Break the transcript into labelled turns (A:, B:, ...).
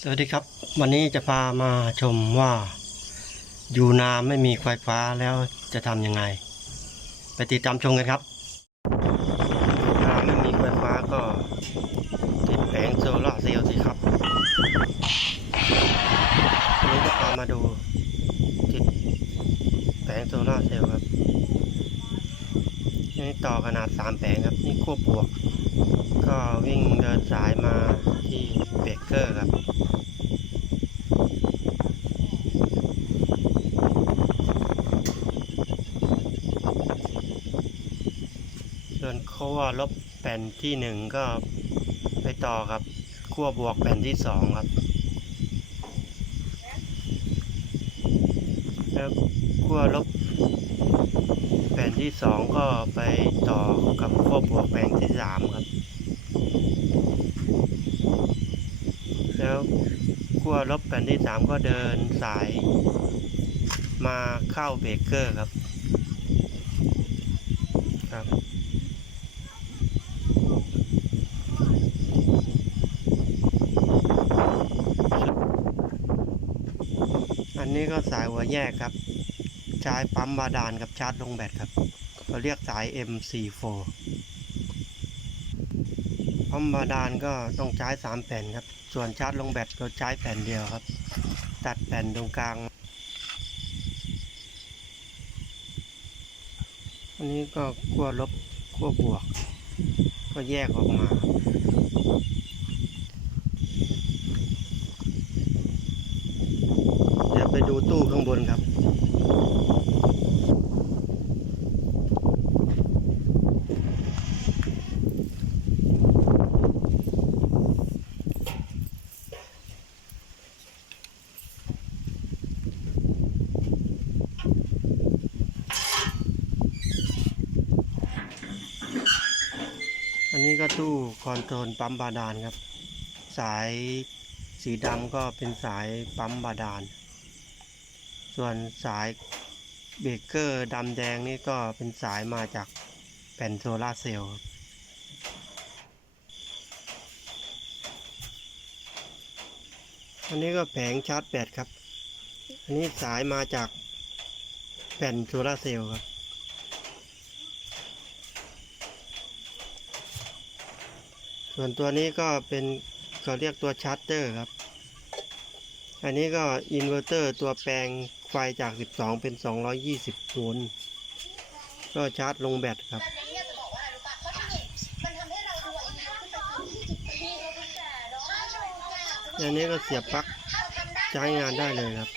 A: สวัสดีครับ วันนี้จะพามาชมว่า อยู่นาไม่มีไฟฟ้าแล้วจะทำยังไง ไปติดตามชมกันครับนาไม่มีไฟฟ้าก็ติดแผงโซล่าเซลล์สิครับวันนี้จะพามาดูติดแผงโซล่าเซลล์ครับนี่ต่อขนาดสามแผงครับนี่ขั้วบวก ก็วิ่งเดินสายมาที่เบรกเกอร์ครับ ส่วนขั้วลบแผ่นที่หนึ่งก็ไปต่อครับขั้วบวกแผ่นที่สองครับแล้วขั้วลบแผ่นที่สองก็ไปต่อกับขั้วบวกแผ่นที่สามครับ แล้วขั้วลบแผ่นที่สามก็เดินสายมาเข้าเบรกเกอร์ครับครับ อันนี้ก็สายหัวแยกครับ ใช้ปั๊มบาดาลกับชาร์จลงแบตครับเราเรียกสาย MC4 ปั๊มบาดาลก็ต้องใช้สามแผ่นครับ ส่วนชาร์จลงแบตก็ใช้แผ่นเดียวครับ ตัดแผ่นตรงกลาง อันนี้ก็ขั้วลบขั้วบวก ก็แยกออกมา เดี๋ยวไปดู ตู้ข้างบนครับ อันนี้ก็ตู้คอนโทรลปั๊มบาดาลครับ สายสีดำก็เป็นสายปั๊มบาดาล ส่วนสายเบรกเกอร์ดำแดงนี่ก็เป็นสายมาจากแผ่นโซลาเซลล์อันนี้ก็แผงชาร์จแบตครับ อันนี้สายมาจากแผ่นโซลาเซลล์ครับ ส่วนตัวนี้ก็เป็นเขาเรียกตัวชาร์จเจอร์ครับ อันนี้ก็อินเวอร์เตอร์ตัวแปลงไฟจาก 12 เป็น 220โวลต์ก็ชาร์จลงแบตครับ
B: อันนี้ก็เสี
A: ยบปลั๊กใช้งานได้เลยครับ